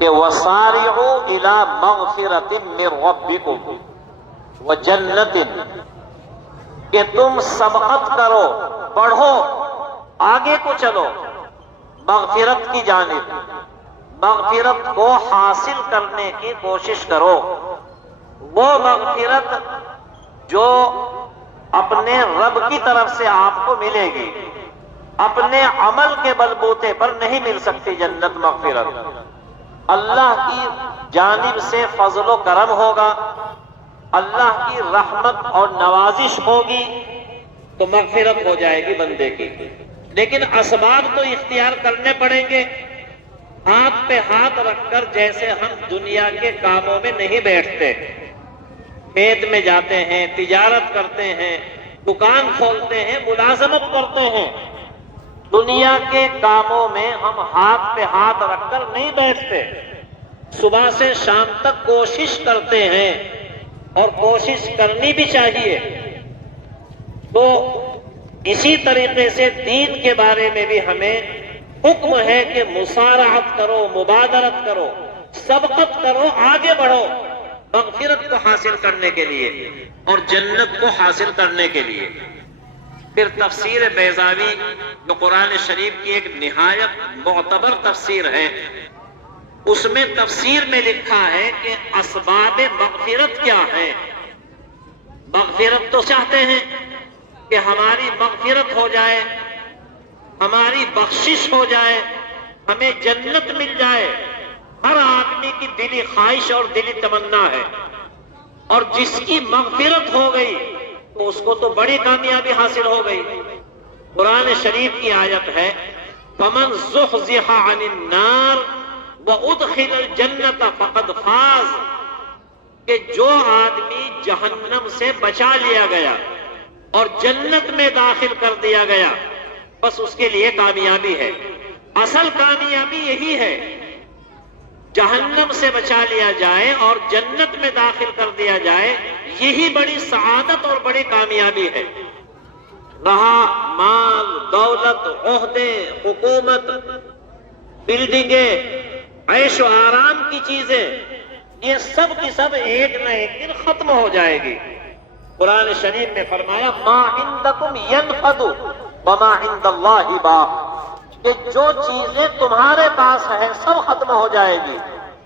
کہ وَسَارِعُوا إِلَى مَغْفِرَةٍ مِّن رَّبِّكُمْ وَجَنَّةٍ، کہ تم سبقت کرو، بڑھو، آگے کو چلو مغفرت کی جانب، مغفرت کو حاصل کرنے کی کوشش کرو، وہ مغفرت جو اپنے رب کی طرف سے آپ کو ملے گی، اپنے عمل کے بلبوتے پر نہیں مل سکتی جنت مغفرت، اللہ کی جانب سے فضل و کرم ہوگا، اللہ کی رحمت اور نوازش ہوگی تو مغفرت ہو جائے گی بندے کی۔ لیکن اسباب تو اختیار کرنے پڑیں گے، ہاتھ پہ ہاتھ رکھ کر، جیسے ہم دنیا کے کاموں میں نہیں بیٹھتے، کھیت میں جاتے ہیں، تجارت کرتے ہیں، دکان کھولتے ہیں، ملازمت کرتے ہیں، دنیا کے کاموں میں ہم ہاتھ پہ ہاتھ رکھ کر نہیں بیٹھتے، صبح سے شام تک کوشش کرتے ہیں، اور کوشش کرنی بھی چاہیے۔ تو اسی طریقے سے دین کے بارے میں بھی ہمیں حکم ہے کہ مسارعت کرو، مبادرت کرو، سبقت کرو، آگے بڑھو مغفرت کو حاصل کرنے کے لیے اور جنت کو حاصل کرنے کے لیے۔ پھر تفسیر بیضاوی جو قرآن شریف کی ایک نہایت معتبر تفسیر ہے، اس میں تفسیر میں لکھا ہے کہ اسباب مغفرت کیا ہے۔ مغفرت تو چاہتے ہیں کہ ہماری مغفرت ہو جائے، ہماری بخشش ہو جائے، ہمیں جنت مل جائے، ہر آدمی کی دلی خواہش اور دلی تمنا ہے، اور جس کی مغفرت ہو گئی تو اس کو تو بڑی کامیابی حاصل ہو گئی۔ قرآن شریف کی آیت ہے فَمَنْ زُحْزِحَ عَنِ النَّارِ وَأُدْخِلَ الْجَنَّةَ فَقَدْ فَازَ، کہ جو آدمی جہنم سے بچا لیا گیا اور جنت میں داخل کر دیا گیا، بس اس کے لیے کامیابی ہے۔ اصل کامیابی یہی ہے، جہنم سے بچا لیا جائے اور جنت میں داخل کر دیا جائے، یہی بڑی سعادت اور بڑی کامیابی ہے۔ رہا مال، دولت، عہدے، حکومت، بلڈنگیں، عیش و آرام کی چیزیں، یہ سب کی سب ایک نہ ایک دن ختم ہو جائے گی۔ قرآن شریف میں فرمایا ما عندکم ینفد وما عند اللہ باق، کہ جو چیزیں تمہارے پاس ہے سب ختم ہو جائے گی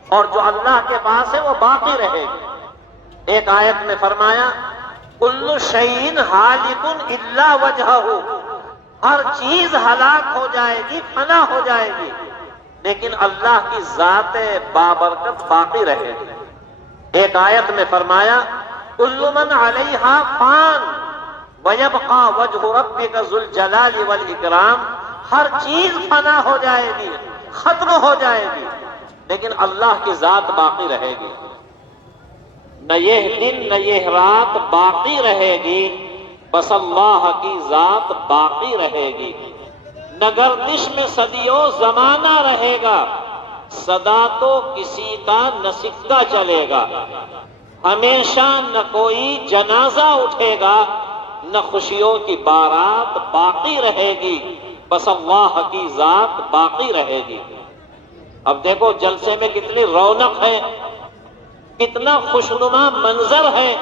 اور جو اللہ کے پاس ہے وہ باقی رہے گی۔ ایک آیت میں فرمایا کل شیء ہالک الا وجہہ، ہر چیز ہلاک ہو جائے گی، فنا ہو جائے گی، لیکن اللہ کی ذات بابرکت باقی رہے گی۔ ایک آیت میں فرمایا کل من علیہا فان ویبقى وجہ ربک ذو الجلال والاکرام، ہر چیز فنا ہو جائے گی، ختم ہو جائے گی، لیکن اللہ کی ذات باقی رہے گی۔ نہ یہ دن نہ یہ رات باقی رہے گی، بس اللہ کی ذات باقی رہے گی۔ نہ گردش میں صدیوں زمانہ رہے گا، صدا تو کسی کا نہ سکہ چلے گا، ہمیشہ نہ کوئی جنازہ اٹھے گا، نہ خوشیوں کی بارات باقی رہے گی، بس اللہ کی ذات باقی رہے گی۔ اب دیکھو جلسے میں کتنی رونق ہے، کتنا خوشنما منظر ہے،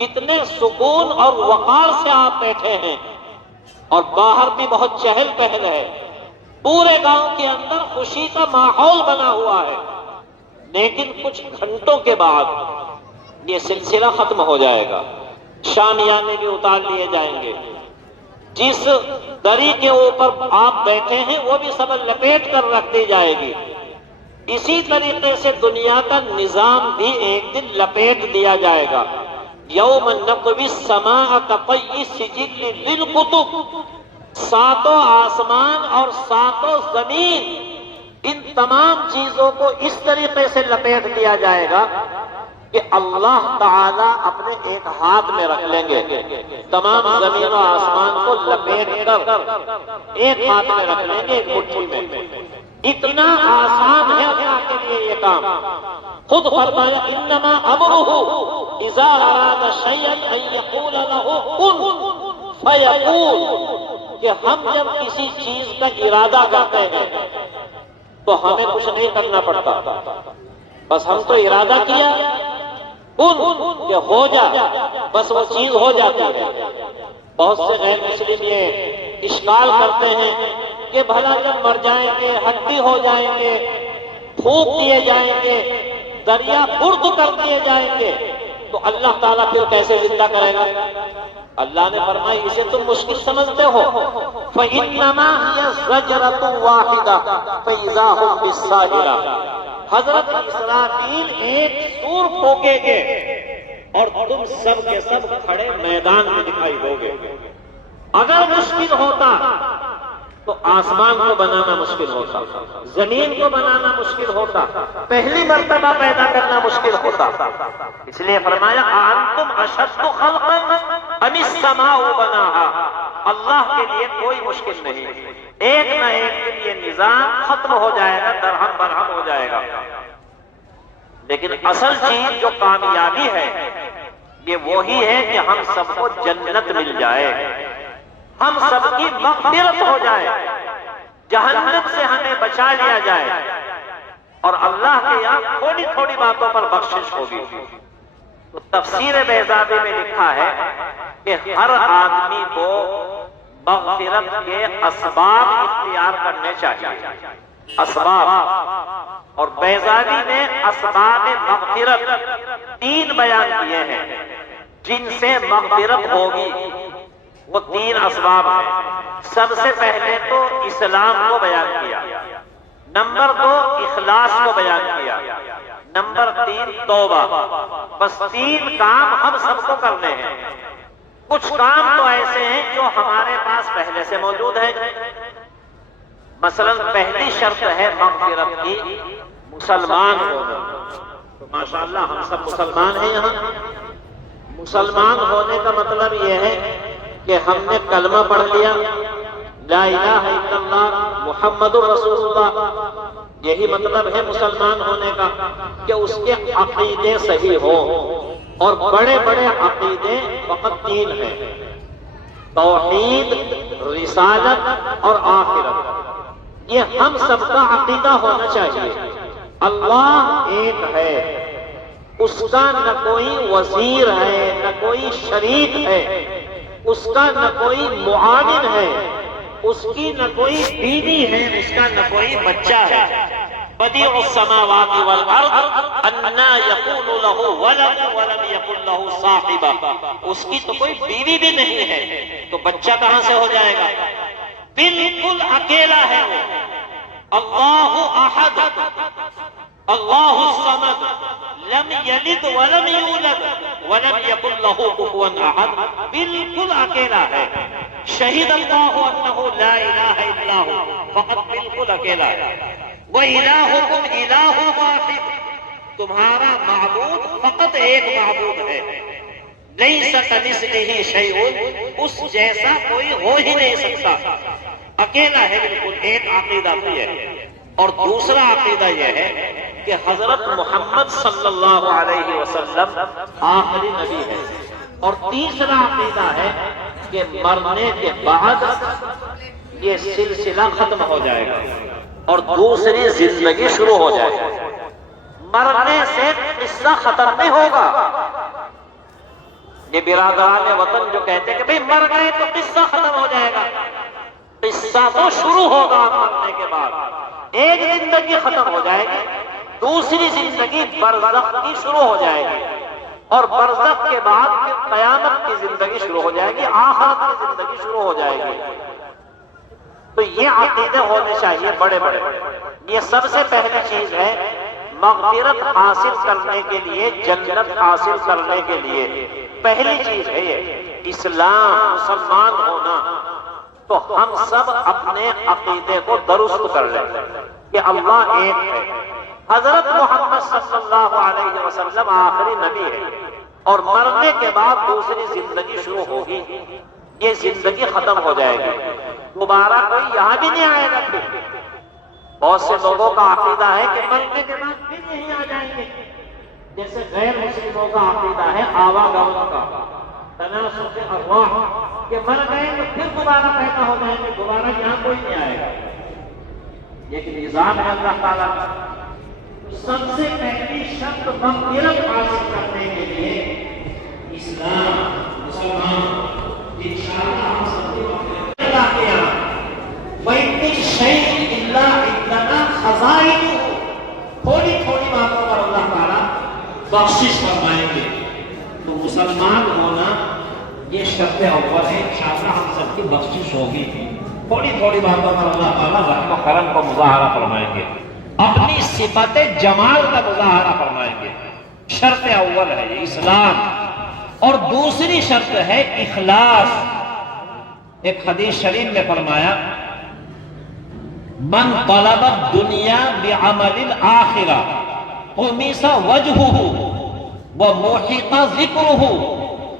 کتنے سکون اور وقار سے آپ بیٹھے ہیں، اور باہر بھی بہت چہل پہل ہے، پورے گاؤں کے اندر خوشی کا ماحول بنا ہوا ہے۔ لیکن کچھ گھنٹوں کے بعد یہ سلسلہ ختم ہو جائے گا، شامیانے بھی اتار لیے جائیں گے، جس دری کے اوپر آپ بیٹھے ہیں وہ بھی سب لپیٹ کر رکھ دی جائے گی۔ اسی طریقے سے دنیا کا نظام بھی ایک دن لپیٹ دیا جائے گا۔ یوم نطوی السماء کطی السجل للکتب، ساتوں آسمان اور ساتوں زمین، ان تمام چیزوں کو اس طریقے سے لپیٹ دیا جائے گا کہ اللہ تعالیٰ اپنے ایک ہاتھ میں رکھ لیں گے، تمام زمین و آسمان کو لپیٹ کر ایک ہاتھ میں رکھ لیں گے، ایک مٹھی میں۔ اتنا آسان ہے اللہ کے لیے یہ کام۔ خود فرمایا انما امرہ اذا اراد شیئا ان یقول له کن فیکون، کہ ہم جب کسی چیز کا ارادہ کرتے ہیں تو ہمیں کچھ نہیں کرنا پڑتا، بس ہم تو ارادہ کیا کہ ہو جا، بس وہ چیز ہو جاتی ہے۔ بہت سے غیر مسلم یہ اشکال کرتے ہیں کہ بھلا جب مر جائیں گے، ہڈی ہو جائیں گے، پھونک دیے جائیں گے، دریا خرد کر دیے جائیں گے، تو اللہ تعالیٰ پھر کیسے زندہ کرے گا؟ اللہ نے فرمایا اسے تم مشکل سمجھتے ہو، فَإِنَّمَا هِيَ زَجْرَةٌ وَاحِدَةٌ فَإِذَا هُمْ بِالسَّاهِرَةِ۔ حضرت اسرافیل ایک سور پھونکیں گے اور تم سب کے سب کھڑے میدان میں دکھائی دو گے۔ اگر مشکل ہوتا تو آسمان کو بنانا مشکل ہوتا، زمین کو بنانا مشکل ہوتا، پہلی مرتبہ پیدا کرنا مشکل ہوتا۔ اس لیے فرمایا أَأَنْتُمْ أَشَدُّ خَلْقًا أَمِ السَّمَاءُ بَنَاهَا۔ اللہ کے لیے کوئی مشکل نہیں، ایک نہ ایک دن یہ نظام ختم ہو جائے گا، درہم برہم ہو جائے گا، لیکن اصل چیز جو کامیابی ہے یہ وہی ہے کہ ہم سب کو جنت مل جائے، ہم سب کی مغفرت ہو جائے، جہنم سے ہمیں بچا لیا جائے، اور اللہ کے یہاں تھوڑی تھوڑی باتوں پر بخشش ہوگی۔ تو تفسیر بیضاوی میں لکھا ہے کہ ہر آدمی کو مغفرت کے اسباب اختیار کرنے چاہیے، اسباب، اور بیضاوی نے اسباب مغفرت 3 بیان کیے ہیں جن سے مغفرت ہوگی۔ وہ 3 اسباب ہیں۔ سب سے پہلے تو اسلام کو بیان کیا، نمبر 2 اخلاص کو بیان کیا، نمبر 3 توبہ۔ بس 3 کام ہم سب کو کرنے ہیں۔ کچھ کام تو ایسے ہیں جو ہمارے پاس پہلے سے موجود ہیں، مثلا پہلی شرط ہے مغفرت کی مسلمان ہونا۔ تو ماشاءاللہ ہم سب مسلمان ہیں یہاں۔ مسلمان ہونے کا مطلب یہ ہے کہ ہم نے کلمہ پڑھ لیا، لا الہ الا اللہ محمد الرسول اللہ، یہی مطلب ہے مسلمان ہونے کا، کہ اس کے عقیدے صحیح ہوں، اور بڑے بڑے عقیدے فقط 3 ہیں: توحید، رسالت اور آخرت۔ یہ ہم سب کا عقیدہ ہونا چاہیے۔ اللہ ایک ہے، اس کا نہ کوئی وزیر ہے، نہ کوئی شریک ہے، اس کا نہ کوئی معاون ہے، اس کی نہ کوئی بیوی ہے، اس کا نہ کوئی بچہ ہے۔ بدیع السماوات والارض انا یکون له ولد ولم یکن له صاحبہ، اس کی تو کوئی بیوی بھی نہیں ہے، تو بچہ کہاں سے ہو جائے گا؟ بالکل اکیلا ہے وہ۔ اللہ احد، اللہ الصمد، لم یلد ولم یولد ولم یکن له کفوا احد، بالکل اکیلا ہے۔ شہید اللہ انہ لا الہ الا ہو، فقط بالکل اکیلا ہے۔ وَإِلَٰهُكُمْ إِلَٰهٌ وَاحِدٌ، تمہارا معبود فقط ایک معبود ہے۔ لَيْسَ كَمِثْلِهِ شَيْءٌ، اس جیسا کوئی ہو ہی نہیں سکتا، اکیلا ہے بالکل۔ ایک عقیدہ بھی ہے۔ اور دوسرا عقیدہ یہ ہے کہ حضرت محمد صلی اللہ علیہ وسلم آخری نبی ہے۔ اور تیسرا عقیدہ ہے کہ مرنے کے بعد یہ سلسلہ ختم ہو جائے گا اور دوسری زندگی شروع ہو جائے گی۔ مرنے سے قصہ ختم نہیں ہوگا۔ یہ برادران وطن جو کہتے ہیں کہ بھئی مر گئے تو قصہ ختم ہو جائے گا، قصہ تو شروع ہوگا مرنے کے بعد۔ ایک زندگی ختم ہو جائے گی، دوسری زندگی برزخ کی شروع ہو جائے گی، اور برزخ کے بعد پھر قیامت کی زندگی شروع ہو جائے گی، آخرت کی زندگی شروع ہو جائے گی۔ تو یہ عقیدے ہونے چاہیے بڑے بڑے۔ یہ سب سے پہلی چیز ہے مغفرت حاصل کرنے کے لیے، جنت حاصل کرنے کے لیے پہلی چیز ہے یہ اسلام، مسلمان ہونا۔ تو ہم سب اپنے عقیدے کو درست کر لیں کہ اللہ ایک ہے۔ حضرت محمد صلی اللہ علیہ وسلم آخری نبی ہے، اور مرنے کے بعد دوسری زندگی شروع ہوگی، یہ زندگی ختم ہو جائے گی، دوبارہ کوئی یہاں بھی نہیں آئے گا۔ بہت سے لوگوں کا عقیدہ ہے کہ مرنے کے بعد پھر یہیں آ جائیں گے، جیسے غیر مسلموں کا عقیدہ ہے آواگمن کا، تناسخ ارواح، کہ مر گئے تو پھر دوبارہ پیدا ہو جائیں گے، دوبارہ یہاں کوئی نہیں آئے گا۔ ایک نظام ہے اللہ تعالیٰ کا۔ سب سے پہلی شرط مغفرت حاصل کرنے کے لیے اسلام مسلمان انشاءاللہ ہم سب کی مغفرت اللہ کے یہاں وَإِن مِّن شَيْءٍ إِلَّا عِندَنَا خَزَائِنُهُ، تھوڑی تھوڑی باتوں پر اللہ تعالیٰ بخشش فرمائیں گے۔ تو مسلمان ہونا یہ شرط اول ہے، انشاءاللہ ہم سب کی بخشش ہوگی۔ تھوڑی تھوڑی باتوں پر اللہ تعالیٰ رحم و کرم کو مظاہرہ فرمائیں گے، اپنی صفت جمال کا مظاہرہ فرمائیں گے۔ شرط اول ہے یہ اسلام، اور دوسری شرط ہے اخلاص۔ ایک حدیث شریف میں فرمایا من طلب الدنیا بعمل الآخرہ قمص وجهه ومحق ذکرہ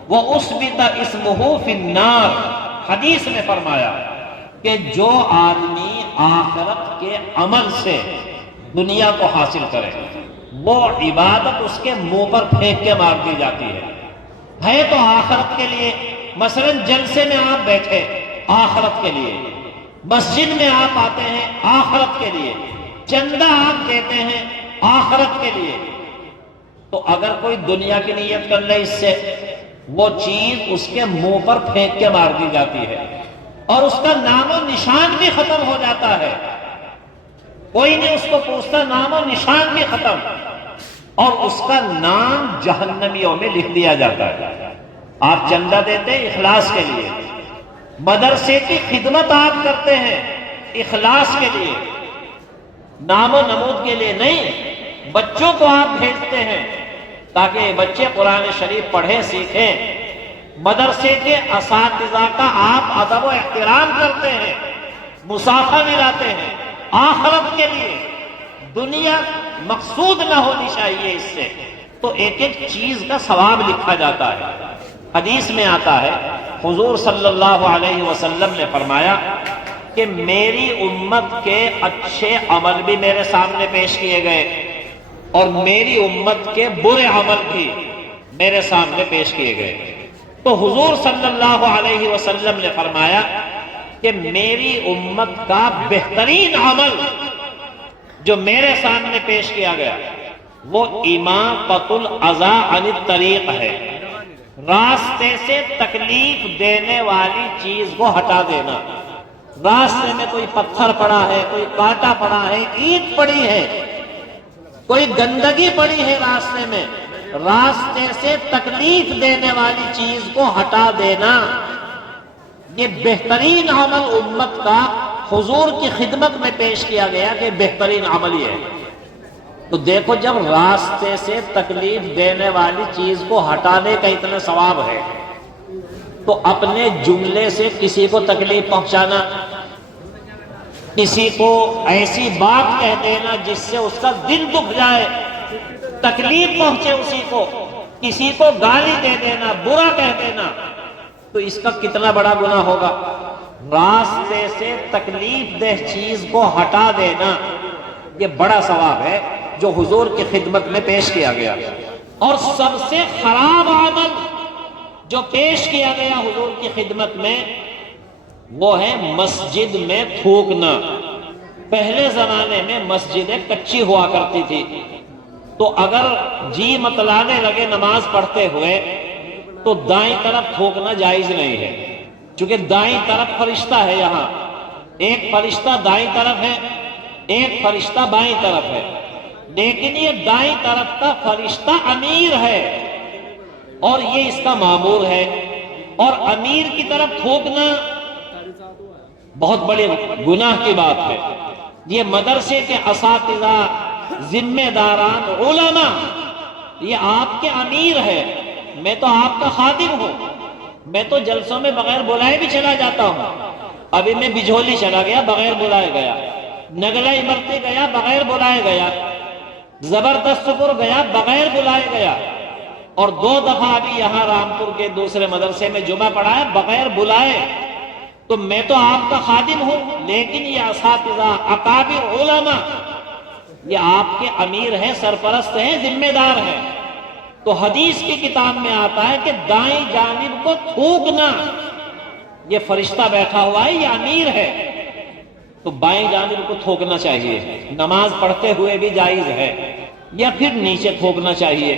وَأُثْبِتَ اسْمُهُ فِي النَّارِ۔ حدیث میں فرمایا کہ جو آدمی آخرت کے عمل سے دنیا کو حاصل کرے وہ عبادت اس کے منہ پر پھینک کے مار دی جاتی ہے تو آخرت کے لیے۔ مثلا جلسے میں آپ بیٹھے آخرت کے لیے، مسجد میں آپ آتے ہیں آخرت کے لیے، چندہ آپ دیتے ہیں آخرت کے لیے، تو اگر کوئی دنیا کی نیت کر لے اس سے، وہ چیز اس کے منہ پر پھینک کے مار دی جاتی ہے اور اس کا نام و نشان بھی ختم ہو جاتا ہے۔ کوئی نہیں اس کو پوچھتا، نام و نشان بھی ختم، اور اس کا نام جہنمیوں میں لکھ دیا جاتا ہے۔ آپ چندہ دیتے اخلاص کے لیے، مدرسے کی خدمت آپ کرتے ہیں اخلاص کے لیے، نام و نمود کے لیے نہیں۔ بچوں کو آپ بھیجتے ہیں تاکہ بچے قرآن شریف پڑھیں سیکھیں، مدرسے کے اساتذہ کا آپ ادب و احترام کرتے ہیں، مصافحہ ملاتے ہیں آخرت کے لیے۔ دنیا مقصود نہ ہونی چاہیے اس سے، تو ایک ایک چیز کا ثواب لکھا جاتا ہے۔ حدیث میں آتا ہے حضور صلی اللہ علیہ وسلم نے فرمایا کہ میری امت کے اچھے عمل بھی میرے سامنے پیش کیے گئے اور میری امت کے برے عمل بھی میرے سامنے پیش کیے گئے۔ تو حضور صلی اللہ علیہ وسلم نے فرمایا کہ میری امت کا بہترین عمل جو میرے سامنے پیش کیا گیا وہ اماطۃ الاذی عن الطریق ہے، راستے سے تکلیف دینے والی چیز کو ہٹا دینا۔ راستے میں کوئی پتھر پڑا ہے، کوئی کانٹا پڑا ہے، اینٹ پڑی ہے، کوئی گندگی پڑی ہے راستے میں، راستے سے تکلیف دینے والی چیز کو ہٹا دینا، یہ بہترین عمل امت کا حضور کی خدمت میں پیش کیا گیا کہ بہترین عمل یہ ہے۔ تو دیکھو جب راستے سے تکلیف دینے والی چیز کو ہٹانے کا اتنا ثواب ہے تو اپنے جملے سے کسی کو تکلیف پہنچانا، کسی کو ایسی بات کہہ دینا جس سے اس کا دل دکھ جائے، تکلیف پہنچے اسی کو، کسی کو گالی دے دینا، برا کہہ دینا، تو اس کا کتنا بڑا گناہ ہوگا۔ راستے سے تکلیف دہ چیز کو ہٹا دینا یہ بڑا ثواب ہے جو حضور کی خدمت میں پیش کیا گیا۔ اور سب سے خراب عمل جو پیش کیا گیا حضور کی خدمت میں وہ ہے مسجد میں تھوکنا۔ پہلے زمانے میں مسجدیں کچی ہوا کرتی تھی، تو اگر جی متلانے لگے نماز پڑھتے ہوئے تو دائیں طرف تھوکنا جائز نہیں ہے، چونکہ دائیں طرف فرشتہ ہے، یہاں ایک فرشتہ دائیں طرف ہے، ایک فرشتہ بائیں طرف ہے، لیکن یہ دائیں طرف کا فرشتہ امیر ہے اور یہ اس کا مامور ہے، اور امیر کی طرف تھوکنا بہت بڑے گناہ کی بات ہے۔ یہ مدرسے کے اساتذہ، ذمہ داران، علماء، یہ آپ کے امیر ہے، میں تو آپ کا خادم ہوں، میں تو جلسوں میں بغیر بلائے بھی چلا جاتا ہوں۔ ابھی میں بجھولی چلا گیا بغیر بلائے گیا، نگلا امرتی گیا بغیر بلائے گیا، زبردست پور گیا بغیر بلائے گیا، اور 2 دفعہ ابھی یہاں رامپور کے دوسرے مدرسے میں جمعہ پڑھا ہے بغیر بلائے۔ تو میں تو آپ کا خادم ہوں، لیکن یہ اساتذہ، اکابر، علماء یہ آپ کے امیر ہیں، سرپرست ہیں، ذمہ دار ہیں۔ تو حدیث کی کتاب میں آتا ہے کہ دائیں جانب کو تھوکنا، یہ فرشتہ بیٹھا ہوا ہے، یہ امیر ہے، تو بائیں جانب کو تھوکنا چاہیے، نماز پڑھتے ہوئے بھی جائز ہے، یا پھر نیچے تھوکنا چاہیے۔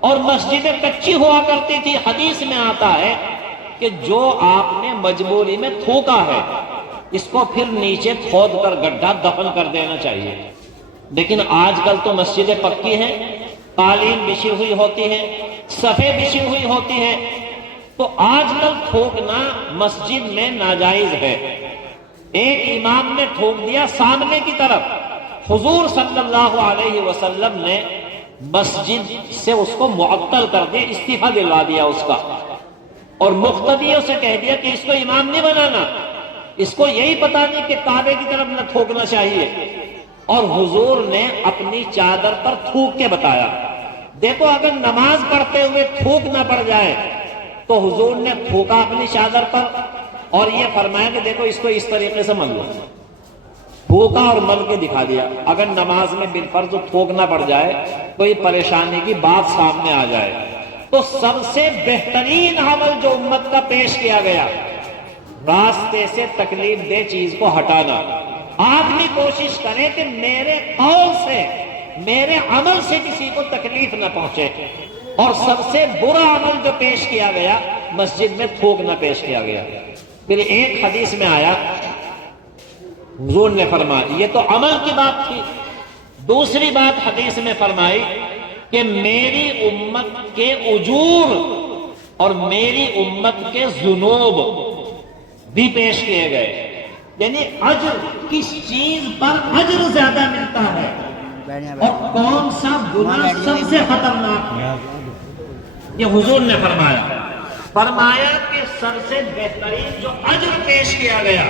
اور مسجدیں کچی ہوا کرتی تھی، حدیث میں آتا ہے کہ جو آپ نے مجبوری میں تھوکا ہے اس کو پھر نیچے کھود کر گڈھا دفن کر دینا چاہیے۔ لیکن آج کل تو مسجدیں پکی ہیں، قالین بچھی ہوئی ہوتی ہیں، صفیں بچھی ہوئی ہوتی ہیں، تو آج کل تھوکنا مسجد میں ناجائز ہے۔ ایک امام نے تھوک دیا سامنے کی طرف، حضور صلی اللہ علیہ وسلم نے مسجد سے اس کو معطل کر دیا، استعفا دلوا دیا اس کا، اور مقتدیوں سے کہہ دیا کہ اس کو امام نہیں بنانا، اس کو یہی پتا نہیں کہ کعبے کی طرف نہ تھوکنا چاہیے۔ اور حضور نے اپنی چادر پر تھوک کے بتایا۔ دیکھو اگر نماز پڑھتے ہوئے تھوک نہ پڑ جائے تو حضور نے تھوکا اپنی چادر پر، اور یہ فرمایا کہ دیکھو اس کو اس طریقے سے مل لو، تھوکا اور مل کے دکھا دیا۔ اگر نماز میں بالفرض تھوک نہ پڑ جائے، کوئی پریشانی کی بات سامنے آ جائے، تو سب سے بہترین عمل جو امت کا پیش کیا گیا، راستے سے تکلیف دہ چیز کو ہٹانا۔ آپ بھی کوشش کریں کہ میرے قول سے، میرے عمل سے کسی کو تکلیف نہ پہنچے۔ اور سب سے برا عمل جو پیش کیا گیا، مسجد میں تھوکنا پیش کیا گیا۔ پھر ایک حدیث میں آیا، حضور نے فرمایا، یہ تو عمل کی بات تھی، دوسری بات حدیث میں فرمائی کہ میری امت کے اجور اور میری امت کے ذنوب بھی پیش کیے گئے، یعنی اجر، کس چیز پر اجر زیادہ ملتا ہے اور کون سا گناہ سب سے خطرناک ہے، یہ حضور نے فرمایا کہ سب سے بہترین جو اجر پیش کیا گیا،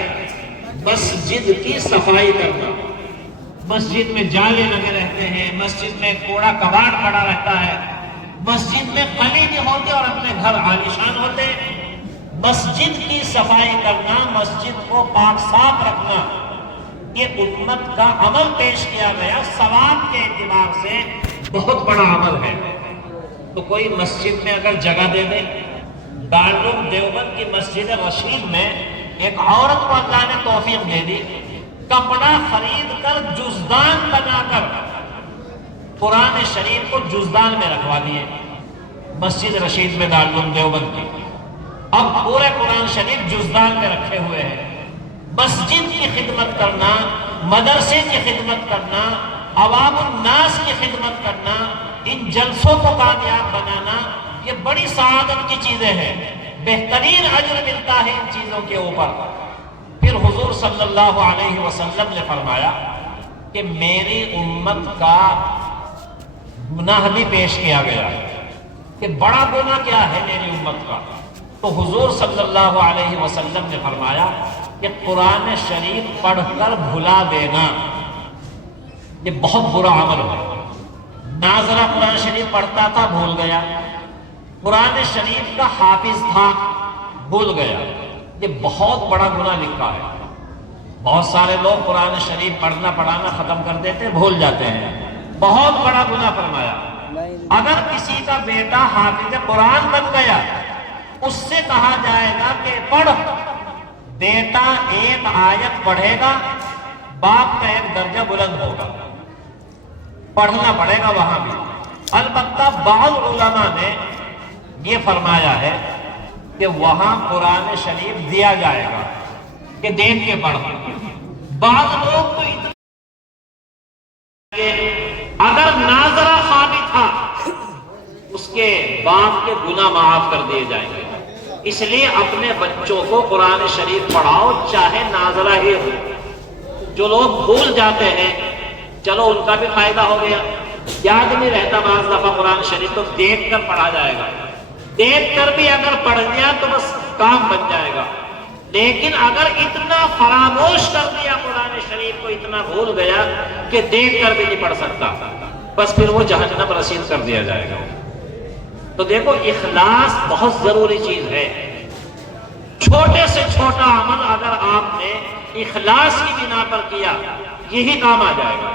مسجد کی صفائی کرنا۔ مسجد میں جالے لگے رہتے ہیں، مسجد میں کوڑا کباڑ پڑا رہتا ہے، مسجد میں قلی بھی ہوتے اور اپنے گھر عالیشان ہوتے۔ مسجد کی صفائی کرنا، مسجد کو پاک صاف رکھنا، یہ امت کا عمل پیش کیا گیا، ثواب کے اعتبار سے بہت بڑا عمل ہے۔ تو کوئی مسجد میں اگر جگہ دے دے، دارالعلوم دیوبند کی مسجد رشید میں ایک عورت کو اللہ نے توفیق دے دی، کپڑا خرید کر جزدان بنا کر قرآن شریف کو جزدان میں رکھوا دیے، مسجد رشید میں دارالعلوم دیوبند کی۔ اب پورے قرآن شریف جزدان میں رکھے ہوئے ہیں۔ مسجد کی خدمت کرنا، مدرسے کی خدمت کرنا، عوام الناس کی خدمت کرنا، ان جلسوں کو کامیاب بنانا، یہ بڑی سعادت کی چیزیں ہیں، بہترین اجر ملتا ہے ان چیزوں کے اوپر۔ پھر حضور صلی اللہ علیہ وسلم نے فرمایا کہ میری امت کا گناہ بھی پیش کیا گیا کہ بڑا گناہ کیا ہے میری امت کا، تو حضور صلی اللہ علیہ وسلم نے فرمایا کہ قرآن شریف پڑھ کر بھلا دینا، یہ بہت برا عمل ہے۔ ناظرہ قرآن شریف پڑھتا تھا، بھول گیا، قرآن شریف کا حافظ تھا، بھول گیا، یہ بہت بڑا گناہ لکھا ہے۔ بہت سارے لوگ قرآن شریف پڑھنا پڑھانا ختم کر دیتے، بھول جاتے ہیں، بہت بڑا گناہ فرمایا۔ اگر کسی کا بیٹا حافظ قرآن بن گیا، اس سے کہا جائے گا کہ پڑھ، بیٹا ایک آیت پڑھے گا، باپ کا ایک درجہ بلند ہوگا، پڑھنا پڑے گا وہاں بھی۔ البتہ بعض علماء نے یہ فرمایا ہے کہ وہاں قرآن شریف دیا جائے گا کہ دیکھ کے پڑھ۔ بعض لوگ تو اتنا کہ اگر ناظرہ خوابی تھا اس کے باپ کے گناہ معاف کر دیے جائیں گے، اس لیے اپنے بچوں کو قرآن شریف پڑھاؤ، چاہے ناظرہ ہی ہو۔ جو لوگ بھول جاتے ہیں، چلو ان کا بھی فائدہ ہو گیا، یاد نہیں رہتا بعض دفعہ قرآن شریف، تو دیکھ کر پڑھا جائے گا، دیکھ کر بھی اگر پڑھ لیا تو بس کام بن جائے گا۔ لیکن اگر اتنا فراموش کر دیا قرآن شریف کو، اتنا بھول گیا کہ دیکھ کر بھی نہیں پڑھ سکتا، بس پھر وہ جہنم رسید کر دیا جائے گا۔ تو دیکھو اخلاص بہت ضروری چیز ہے۔ چھوٹے سے چھوٹا عمل اگر آپ نے اخلاص کی بنا پر کیا، یہی کام آ جائے گا۔